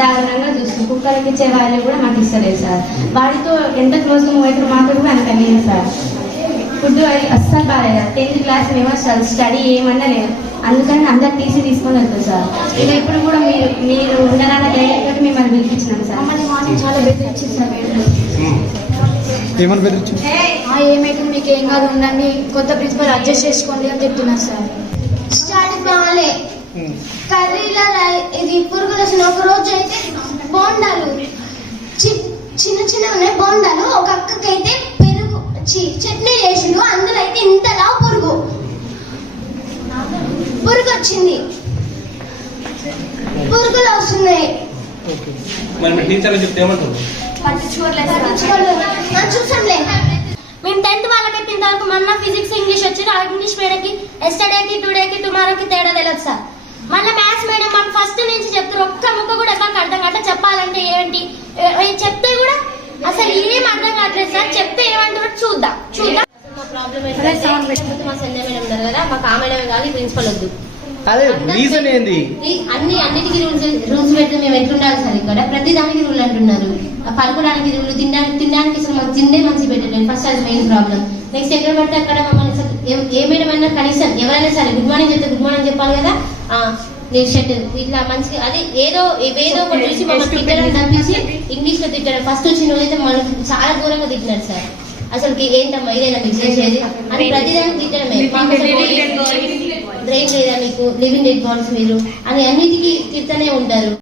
దారుణంగా చూస్తుంది. కుక్కలకి ఇచ్చే వాల్యూ కూడా మాకు ఇస్తలేదు సార్. వాడితో ఎంత క్లోజ్గా మూవ్ అవుతారు మాతో కూడా అంత లేదు సార్. ఫుడ్ అస్సలు బాగాలేదు. 10th క్లాస్ మేము అసలు స్టడీ ఏమన్నా లేదు. అందుకని అందరు టీసీ తీసుకొని వెళ్తాం సార్. ఇక ఇప్పుడు కూడా మీరు ఉండాలన్న ధైర్యంతో మిమ్మల్ని పిలిపించినాం సార్. మమ్మల్ని చాలా బెదిరించింది సార్. ఏమని బెదిరించింది? ఏమైతే మీకు ఏం కాదు ఉండండి, కొత్త ప్రిన్సిపల్ అడ్జస్ట్ చేసుకోండి అని చెప్తున్నారు సార్. స్టార్ట్ కావాలి కర్రీల ఇది పురుగులు వచ్చిన ఒక రోజు అయితే బోండాలు చిన్న చిన్న ఉన్నాయి బోండాలు. ఒక అక్కకైతే పెరుగు చట్నీ చేసిండు, అందులో అయితే ఇంతలా పురుగు వచ్చింది. పురుగులు వస్తున్నాయి. చూసాంలే. మేము 10th వాళ్ళకైతే ఇంతవరకు మొన్న ఫిజిక్స్ ఇంగ్లీష్ వచ్చారు. ఆ ఇంగ్లీష్ మేడంకి ఎస్టర్డేకి టుడేకి టుమారోకి తేడా తెలియదు సార్. మళ్ళీ మ్యాథ్స్ మేడం మాకు ఫస్ట్ నుంచి చెప్తారు. ఒక్క ముక్క కూడా ఎవరికి అర్థం కావట్లే. చెప్పాలంటే ఏంటి చెప్తే కూడా అసలు ఏం అర్థం కావట్లేదు సార్. చెప్తే ఏమంటారు చూద్దాం. మా ప్రాబ్లం ఏంటంటే మా సంధ్య మేడం ఉన్నారు కదా, మాకు ఆ మేడమే కాదు ప్రిన్సిపల్ వద్దు. అన్నిటికీ రూల్స్ పెడితే మేము ఎట్లుండాలి సార్? ఇక్కడ ప్రతి దానికి రూల్ అంటున్నారు. పడుకోవడానికి రూల్, తినడానికి అసలు మాకు తిండే మంచి పెట్టలేదు. ఫస్ట్ అది మెయిన్ ప్రాబ్లం. నెక్స్ట్ ఎక్కడ పడితే అక్కడ మమ్మల్ని ఏ మేడం అయినా కనీసం ఎవరైనా సరే గుడ్ మార్నింగ్ చెప్తే గుడ్ మార్నింగ్ చెప్పాలి కదా. నేను షర్ట్ ఇట్లా మంచిగా అది ఏదో ఒకటి చూసి మమ్మల్ని తిట్టడం తప్పించి ఇంగ్లీష్ లో తిట్టడం. ఫస్ట్ వచ్చిన రోజైతే మనకి చాలా దూరంగా తిట్టినారు సార్. అసలు ఏంటమ్మా ఇదేనా మీకు చేసేది అని ప్రతిదానికి తిట్టడమే. బ్రెయిన్ లేదా మీకు, లివింగ్ డెడ్ బాడీస్ మీరు అని అన్నిటికీ తిడుతూనే ఉంటారు.